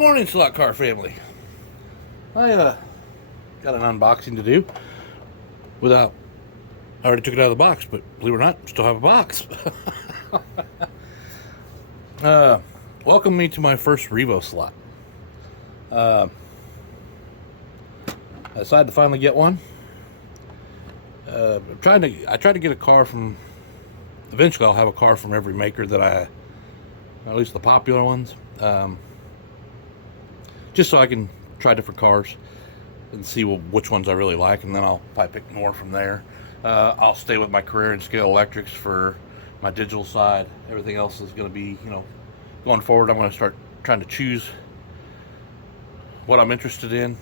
morning, slot car family. I got an unboxing to do without. I already took it out of the box, but believe it or not, still have a box. Welcome me to my first Revoslot. I decided to finally get one. I tried to get a car from. Eventually, I'll have a car from every maker that at least the popular ones. Just so I can try different cars and see which ones I really like, and then I'll probably pick more from there. I'll stay with my career in scale electrics for my digital side. Everything else is going to be, going forward. I'm going to start trying to choose what I'm interested in.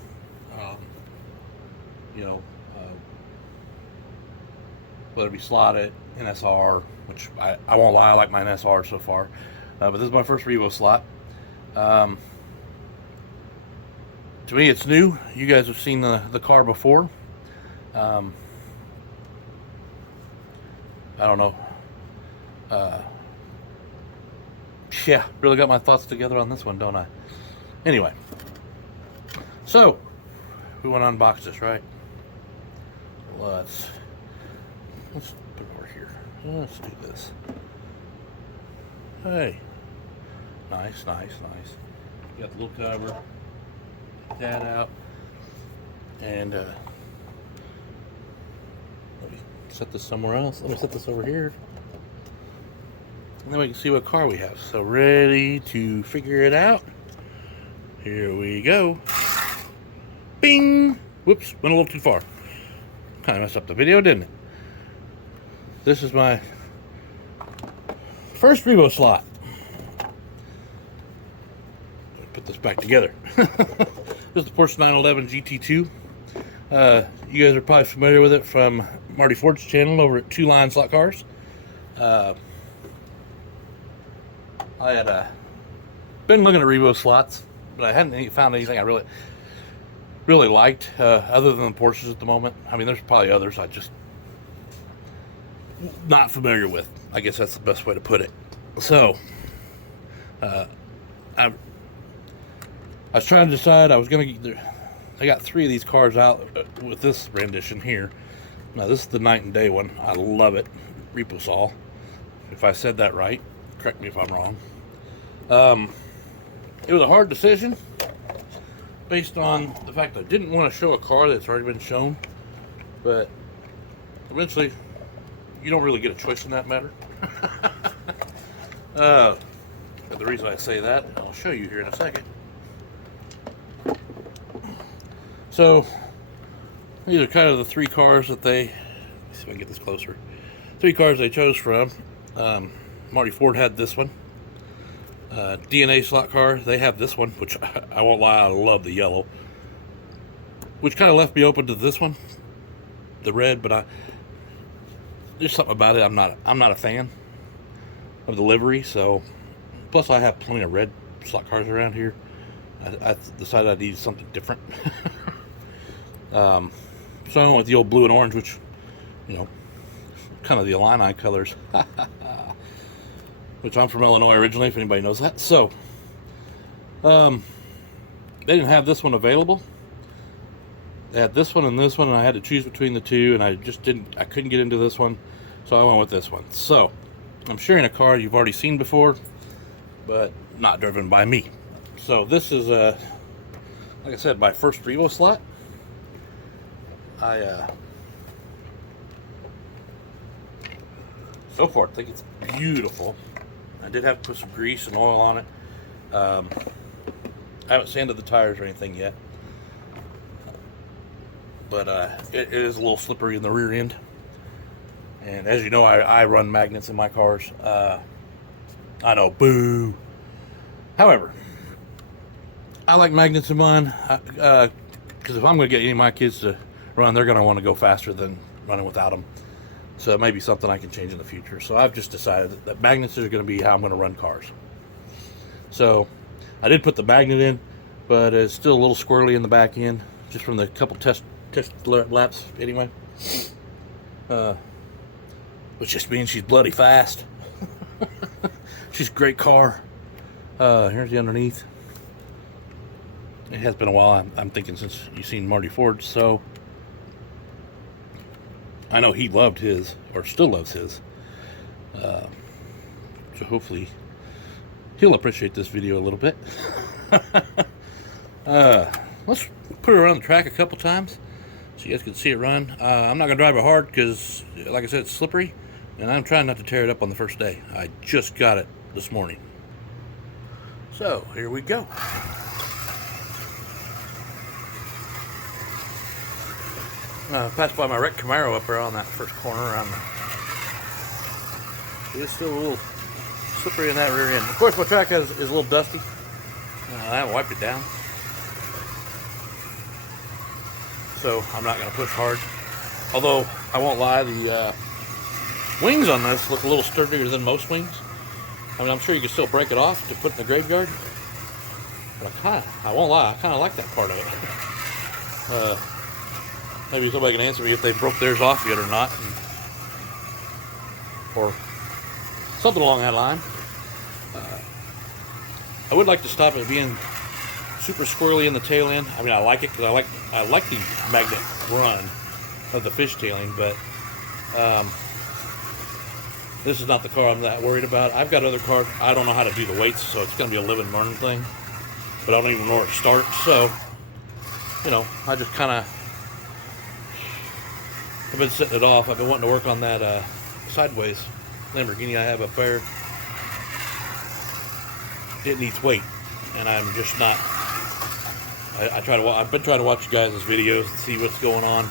Whether it be slotted, NSR, which I won't lie, I like my NSR so far. But this is my first Revoslot. To me, it's new. You guys have seen the car before. I don't know. Yeah, really got my thoughts together on this one, don't I? Anyway, so we want to unbox this, right? Let's put it over here. Let's do this. Hey, nice. Got the little cover. That out, and let me set this somewhere else. Let me set this over here, and then we can see what car we have. So ready to figure it out. Here we go. Bing! Whoops, went a little too far. Kind of messed up the video, didn't it? This is my first Revoslot. Put this back together. This is the Porsche 911 GT2. You guys are probably familiar with it from Marty Ford's channel over at Two Line Slot Cars. I had been looking at Revoslots, but I hadn't found anything I really liked other than the Porsches at the moment. I mean, there's probably others I just not familiar with. I guess that's the best way to put it. So, I was trying to decide. I got 3 of these cars out with this rendition here. Now this is the night and day one. I love it. Revoslot. If I said that right, correct me if I'm wrong. It was a hard decision based on the fact I didn't want to show a car that's already been shown, but eventually you don't really get a choice in that matter. But the reason I say that, I'll show you here in a second. So these are kind of the 3 cars that let's see if I can get this closer. 3 cars they chose from. Marty Ford had this one. DNA slot car, they have this one, which I won't lie, I love the yellow. Which kind of left me open to this one, the red, but there's something about it. I'm not a fan of the livery. So, plus I have plenty of red slot cars around here. I decided I needed something different. So I went with the old blue and orange, which, kind of the Illini colors. Which I'm from Illinois originally, if anybody knows that. So, they didn't have this one available. They had this one and this one, and I had to choose between the 2, and I couldn't get into this one, so I went with this one. So, I'm sharing a car you've already seen before, but not driven by me. So this is, like I said, my first Revoslot. So far, I think it's beautiful. I did have to put some grease and oil on it. I haven't sanded the tires or anything yet, but it is a little slippery in the rear end. And as you know, I run magnets in my cars. I know, boo. However, I like magnets in mine because if I'm going to get any of my kids to run, they're going to want to go faster than running without them. So it may be something I can change in the future. So I've just decided that magnets are going to be how I'm going to run cars. So I did put the magnet in, but it's still a little squirrely in the back end, just from the couple test laps anyway. Which just means she's bloody fast. She's a great car. Here's the underneath. It has been a while, I'm thinking, since you've seen Marty Ford, so I know he loved his, or still loves his. So hopefully he'll appreciate this video a little bit. Let's put it around the track a couple times so you guys can see it run. I'm not going to drive it hard because, like I said, it's slippery, and I'm trying not to tear it up on the first day. I just got it this morning. So, here we go. Passed by my wrecked Camaro up there on that first corner. It's still a little slippery in that rear end. Of course, my track is a little dusty. I haven't wiped it down, so I'm not going to push hard. Although, I won't lie, the wings on this look a little sturdier than most wings. I mean, I'm sure you can still break it off to put in the graveyard, but I won't lie, I kind of like that part of it. Maybe somebody can answer me if they broke theirs off yet or not, or something along that line. I would like to stop it being super squirrely in the tail end. I mean, I like it because I like the magnet run of the fishtailing, but this is not the car I'm that worried about. I've got other cars. I don't know how to do the weights, so it's going to be a live and learn thing. But I don't even know where to start. So, you know, I just kind of have been setting it off. I've been wanting to work on that sideways Lamborghini I have up there. It needs weight, and I'm just not. I've been trying to watch you guys' videos and see what's going on,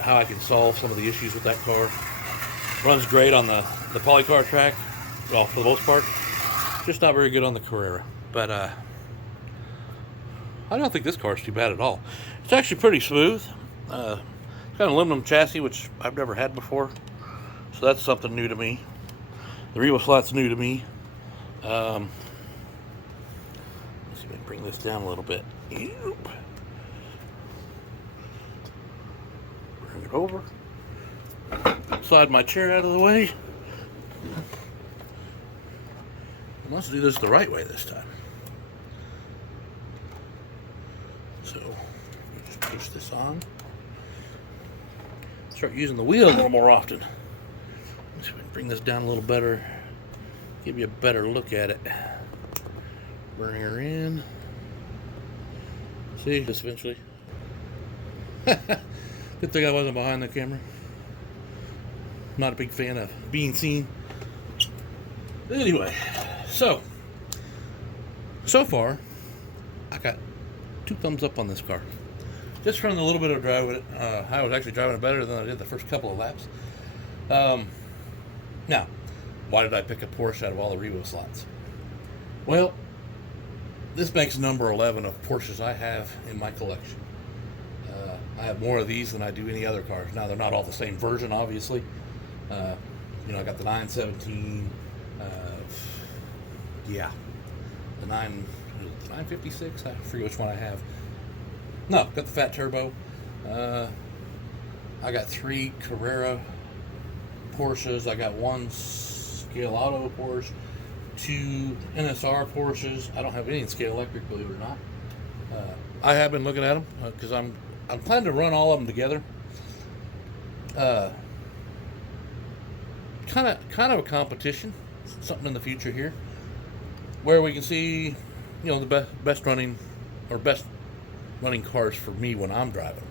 how I can solve some of the issues with that car. Runs great on the polycar track, well, for the most part. Just not very good on the Carrera. But I don't think this car's too bad at all. It's actually pretty smooth. It's got an aluminum chassis, which I've never had before, so that's something new to me. The Revoslot's new to me. Let's see if I can bring this down a little bit. Bring it over. Slide my chair out of the way. And let's do this the right way this time. So, just push this on. Start using the wheel a little more often. Let's see if we can bring this down a little better. Give you a better look at it. Bring her in. See this eventually. Good thing I wasn't behind the camera. Not a big fan of being seen. Anyway, so far, I got 2 thumbs up on this car. Just from the little bit of drive with it, I was actually driving it better than I did the first couple of laps. Now, why did I pick a Porsche out of all the Revoslots? Well, this makes number 11 of Porsches I have in my collection. I have more of these than I do any other cars. Now, they're not all the same version, obviously. You know, I got the 917, the 956, I forget which one I have. No, got the fat turbo. I got 3 Carrera Porsches. I got 1 Scale Auto Porsche, 2 NSR Porsches. I don't have any in Scale Electric, believe it or not. I have been looking at them because I'm planning to run all of them together. Kind of a competition, something in the future here, where we can see, you know, the best running cars for me when I'm driving,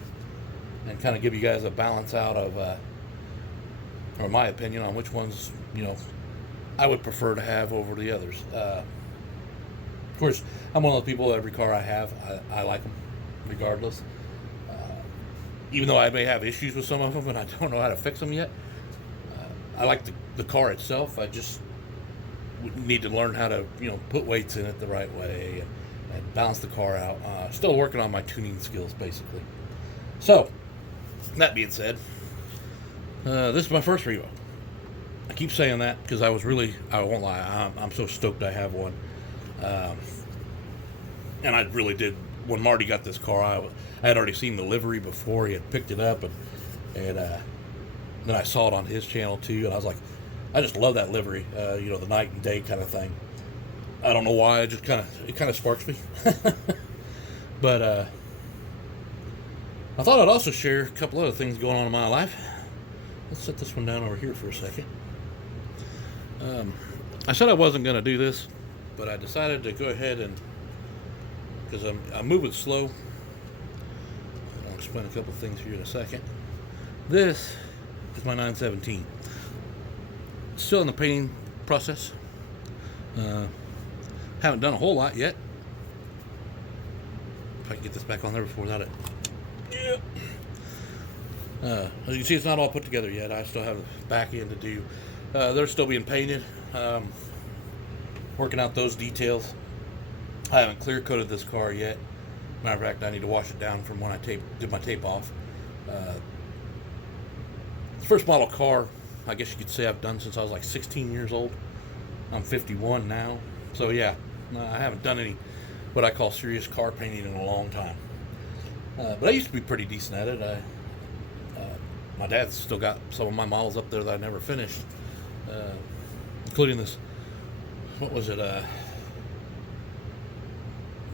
and kind of give you guys a balance out of, or my opinion on which ones, you know, I would prefer to have over the others. Of course, I'm one of those people. Every car I have, I like them, regardless. Even though I may have issues with some of them, and I don't know how to fix them yet. I like the car itself. I just need to learn how to, you know, put weights in it the right way and balance the car out. Still working on my tuning skills, basically. So, that being said, this is my first Revo. I keep saying that because I won't lie, I'm so stoked I have one. And I really did, when Marty got this car, I had already seen the livery before. He had picked it up, and then I saw it on his channel too, and I was like, I just love that livery, you know, the night and day kind of thing. I don't know why, it kind of sparks me. But I thought I'd also share a couple other things going on in my life. Let's set this one down over here for a second. I said I wasn't going to do this, but I decided to go ahead and, because I'm moving slow. I'll explain a couple things here in a second. This is my 917. Still in the painting process. Haven't done a whole lot yet. If I can get this back on there before without it. Yeah. As you can see, it's not all put together yet. I still have the back end to do. They're still being painted. Working out those details. I haven't clear coated this car yet. Matter of fact, I need to wash it down from when I did my tape off. First model car, I guess you could say I've done since I was like 16 years old. I'm 51 now. So yeah, I haven't done any what I call serious car painting in a long time. But I used to be pretty decent at it. My dad's still got some of my models up there that I never finished, including this, what was it,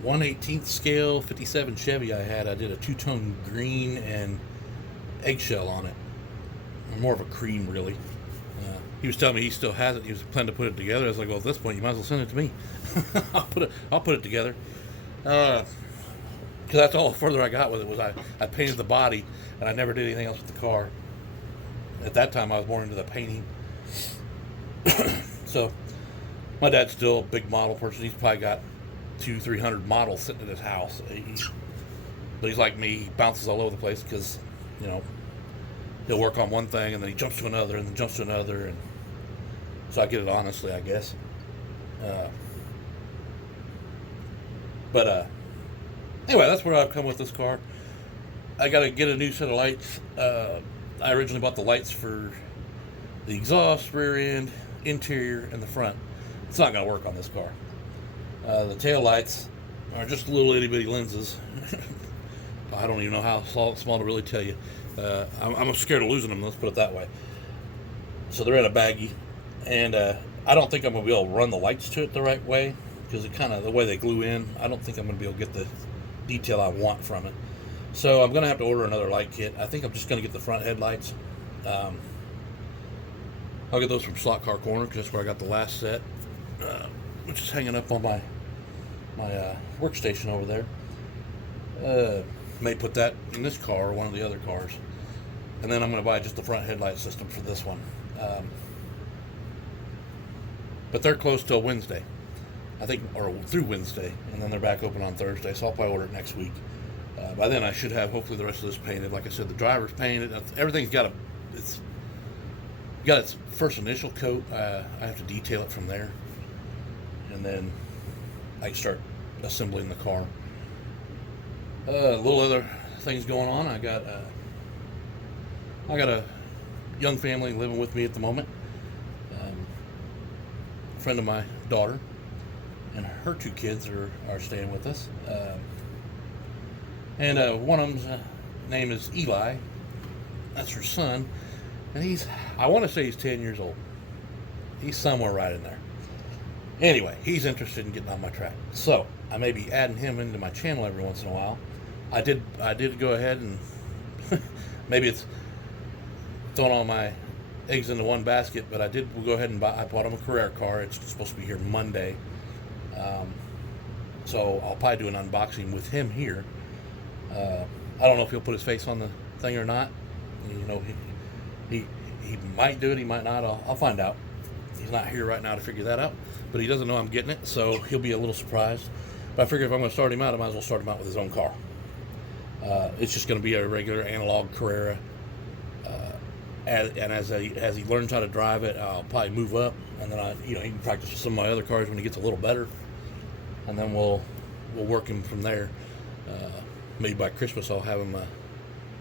1/18 scale 57 Chevy I had. I did a two-tone green and eggshell on it. More of a cream, really. He was telling me he still has it. He was planning to put it together. I was like, well, at this point, you might as well send it to me. I'll put it together. Because that's all further I got with it was I painted the body, and I never did anything else with the car. At that time, I was more into the painting. So, my dad's still a big model person. He's probably got 200-300 models sitting in his house. But he's like me. He bounces all over the place because, you know, he'll work on one thing, and then he jumps to another, and then jumps to another, and so I get it honestly, I guess. Anyway, that's where I've come with this car. I got to get a new set of lights. I originally bought the lights for the exhaust, rear end, interior, and the front. It's not going to work on this car. The tail lights are just little itty-bitty lenses. I don't even know how small to really tell you. I'm scared of losing them, let's put it that way. So they're in a baggie, and I don't think I'm going to be able to run the lights to it the right way, because it kind of, the way they glue in, I don't think I'm going to be able to get the detail I want from it. So I'm going to have to order another light kit. I think I'm just going to get the front headlights. I'll get those from Slot Car Corner, because that's where I got the last set, which is hanging up on my workstation over there. May put that in this car or one of the other cars. And then I'm going to buy just the front headlight system for this one. But they're closed till Wednesday, I think, or through Wednesday, and then they're back open on Thursday, so I'll probably order it next week. By then I should have, hopefully, the rest of this painted. Like I said, the driver's painted. Everything's got its first initial coat. I have to detail it from there, and then I can start assembling the car. Little other things going on. I got a young family living with me at the moment. A friend of my daughter and her two kids are staying with us. And one of them's name is Eli. That's her son. And I want to say he's 10 years old. He's somewhere right in there. Anyway, he's interested in getting on my track. So, I may be adding him into my channel every once in a while. I did go ahead and maybe it's throwing all my eggs into one basket, but I did go ahead and I bought him a Carrera car. It's supposed to be here Monday. So I'll probably do an unboxing with him here. I don't know if he'll put his face on the thing or not. You know, he might do it, he might not. I'll find out. He's not here right now to figure that out, but he doesn't know I'm getting it, so he'll be a little surprised. But I figure if I'm going to start him out, I might as well start him out with his own car. It's just going to be a regular analog Carrera. And as he learns how to drive it, I'll probably move up, and then he can practice with some of my other cars when he gets a little better, and then we'll work him from there. Maybe by Christmas I'll have him,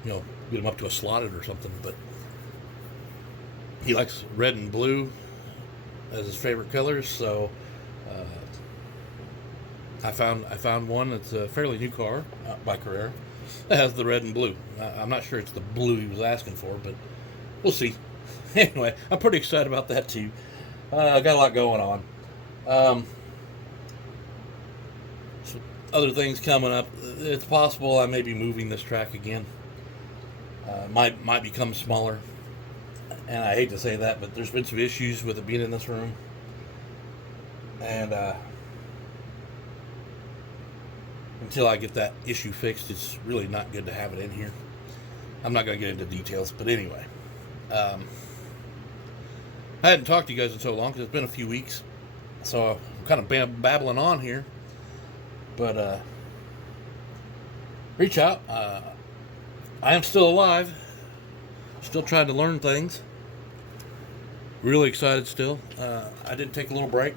get him up to a slotted or something. But he likes red and blue as his favorite colors, so I found one that's a fairly new car by Carrera that has the red and blue. I'm not sure it's the blue he was asking for, but we'll see. Anyway, I'm pretty excited about that too. I got a lot going on. So other things coming up. It's possible I may be moving this track again. Might become smaller, and I hate to say that, but there's been some issues with it being in this room, and until I get that issue fixed, it's really not good to have it in here. I'm not going to get into details, but anyway, I hadn't talked to you guys in so long because it's been a few weeks, so I'm kind of babbling on here. But reach out. I am still alive. Still trying to learn things. Really excited still. I did take a little break.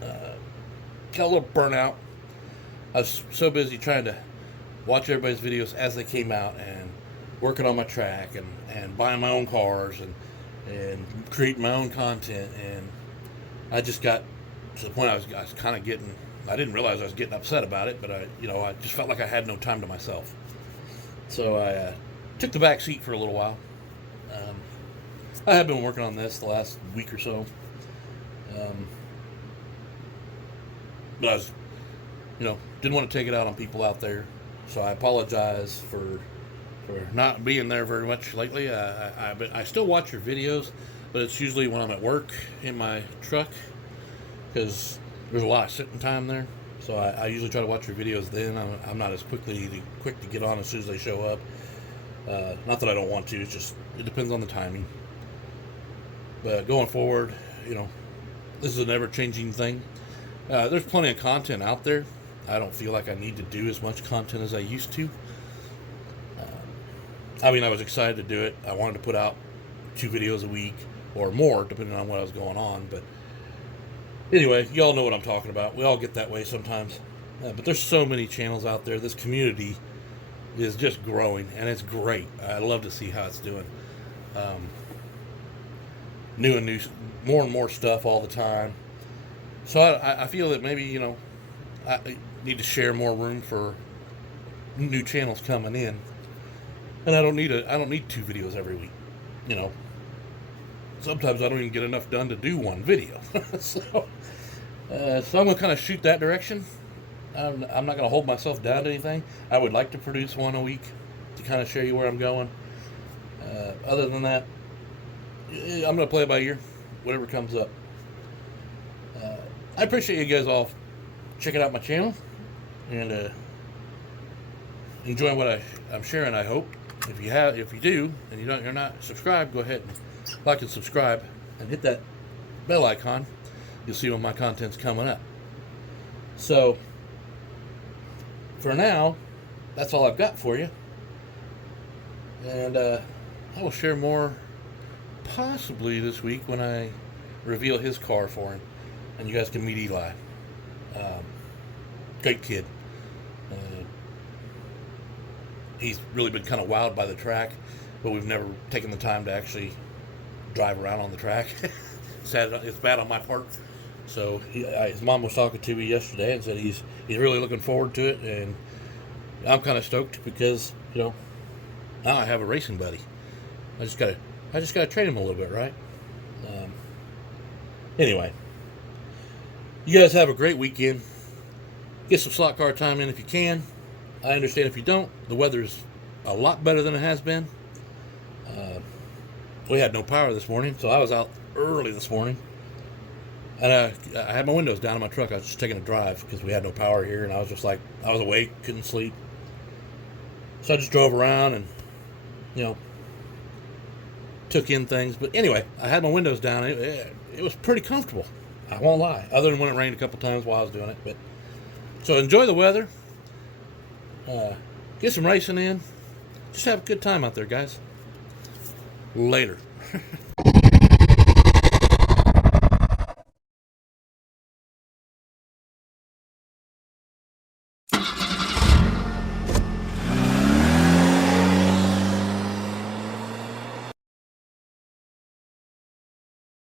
Got a little burnout. I was so busy trying to watch everybody's videos as they came out and working on my track and buying my own cars and creating my own content. And I just got to the point I was kind of getting, I didn't realize I was getting upset about it, but I just felt like I had no time to myself. So I took the back seat for a little while. I have been working on this the last week or so. But I was, didn't want to take it out on people out there. So I apologize for not being there very much lately. I still watch your videos, but it's usually when I'm at work in my truck, because there's a lot of sitting time there. So I usually try to watch your videos then. I'm not as quick to get on as soon as they show up. Not that I don't want to, it's just, it depends on the timing. But going forward, this is an ever-changing thing. There's plenty of content out there. I don't feel like I need to do as much content as I used to. I was excited to do it. I wanted to put out 2 videos a week or more, depending on what I was going on. But anyway, you all know what I'm talking about. We all get that way sometimes. But there's so many channels out there. This community is just growing, and it's great. I love to see how it's doing. New, more and more stuff all the time. So I feel that maybe, I need to share more room for new channels coming in. And I don't need 2 videos every week. Sometimes I don't even get enough done to do 1 video. So I'm going to kind of shoot that direction. I'm not going to hold myself down to anything. I would like to produce 1 a week to kind of show you where I'm going. Other than that, I'm going to play it by ear, whatever comes up. I appreciate you guys all checking out my channel and enjoying what I'm sharing, I hope. If you do, and you're not subscribed, go ahead and like and subscribe and hit that bell icon. You'll see when my content's coming up. So, for now, that's all I've got for you. And I will share more possibly this week when I reveal his car for him. And you guys can meet Eli. Great kid. He's really been kind of wowed by the track, but we've never taken the time to actually drive around on the track. It's bad on my part. So his mom was talking to me yesterday and said he's really looking forward to it, and I'm kind of stoked because now I have a racing buddy. I just gotta train him a little bit, right? Anyway, you guys have a great weekend. Get some slot car time in if you can. I understand if you don't. The weather's a lot better than it has been. We had no power this morning, so I was out early this morning. And I had my windows down in my truck. I was just taking a drive because we had no power here, and I was awake, couldn't sleep. So I just drove around and, took in things. But anyway, I had my windows down. It was pretty comfortable. I won't lie. Other than when it rained a couple times while I was doing it. But so enjoy the weather. Get some racing in. Just have a good time out there, guys. Later.